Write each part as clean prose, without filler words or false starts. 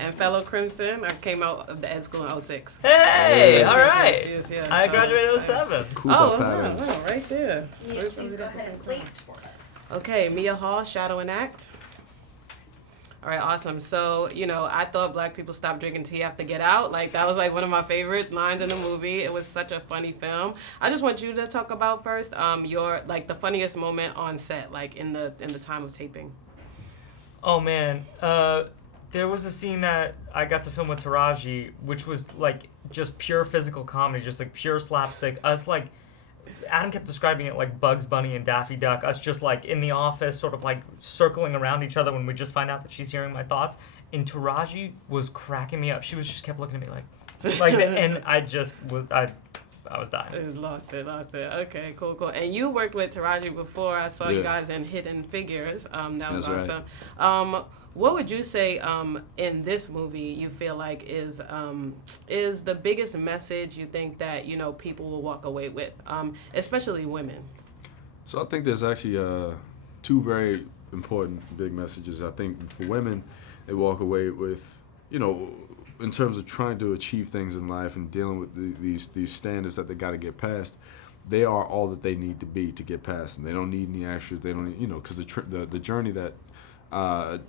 and fellow Crimson. I came out of the ed school in '06. Hey, Yes, all yes, right. yes, yes. I graduated in '07. Cool Oh, patterns. wow, right there. Yeah, please go ahead and slate for us. Okay, Mia Hall, Shadow and Act. All right, awesome. So, I thought black people stopped drinking tea after Get Out. Like, that was like one of my favorite lines in the movie. It was such a funny film. I just want you to talk about first your the funniest moment on set, like in the time of taping. Oh man, there was a scene that I got to film with Taraji, which was like just pure physical comedy, just like pure slapstick. Us like, Adam kept describing it like Bugs Bunny and Daffy Duck. Us just like in the office, sort of like circling around each other when we just find out that she's hearing my thoughts. And Taraji was cracking me up. She was just kept looking at me like, and I was dying. Lost it. Okay, cool. And you worked with Taraji before. I saw you guys in Hidden Figures. That was That's awesome. right. What would you say in this movie you feel like is the biggest message you think that people will walk away with, especially women? So I think there's actually two very important big messages. I think for women, they walk away with, in terms of trying to achieve things in life and dealing with these standards that they got to get past. They are all that they need to be to get past, and they don't need any extras. They don't need, because the journey that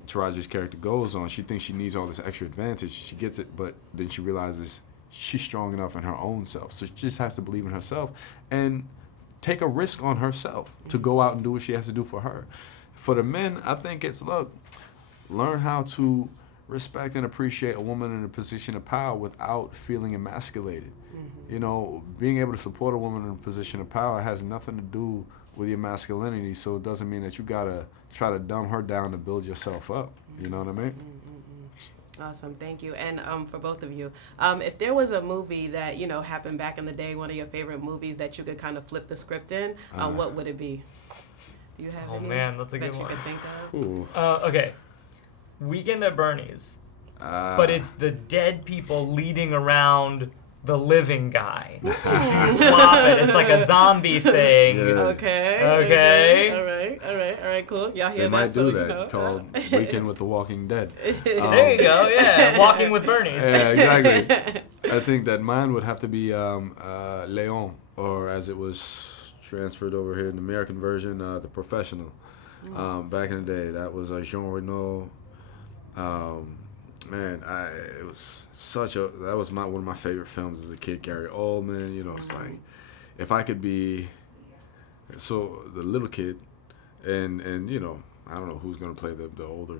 Taraji's character goes on, she thinks she needs all this extra advantage. She gets it, but then she realizes she's strong enough in her own self. So she just has to believe in herself and take a risk on herself to go out and do what she has to do for her. For the men, I think it's, learn how to respect and appreciate a woman in a position of power without feeling emasculated. Being able to support a woman in a position of power has nothing to do with your masculinity, so it doesn't mean that you gotta try to dumb her down to build yourself up. You know what I mean? Awesome, thank you. And for both of you, if there was a movie that happened back in the day, one of your favorite movies that you could kind of flip the script in, what would it be? Do you have any Man, that's a that good you one. could think of? Ooh. Okay, Weekend at Bernie's, but it's the dead people leading around the living guy. So you swap it. It's like a zombie thing. Yeah. Okay. All right, cool. Y'all hear They that? might So do you that, know. called Weekend with the Walking Dead. There you go. Yeah, Walking with Bernie's. Yeah, exactly. I think that mine would have to be Leon, or as it was transferred over here in the American version, The Professional. Back in the day, that was Jean Reno. It was that was one of my favorite films as a kid. Gary Oldman, it's like, if I could be, the little kid, and I don't know who's gonna play the older,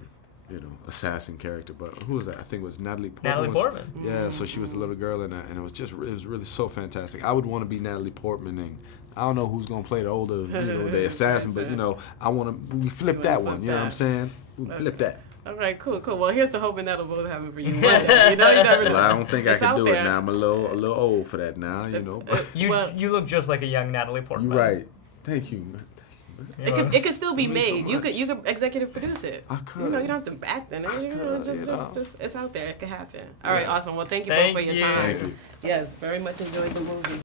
assassin character, but who was that? I think it was Natalie Portman. Natalie Portman. Yeah, so she was the little girl in that, and it was really so fantastic. I would want to be Natalie Portman, and I don't know who's gonna play the older, the assassin, but I want to. We flip that one. You know what I'm saying? We flip that. All right, cool. Well, here's to hoping that'll both happen for you one day. You never know. Well, I don't think It's I can out do there. it now. I'm a little old for that now. But You look just like a young Natalie Portman. you're right. Thank you, man. It could still be Thank you so made. much. You could executive produce it. I could. You don't have to act in it. Just it's out there. It could happen. All right, awesome. Well, thank you both for your time. Thank you. Yes, very much enjoyed the movie.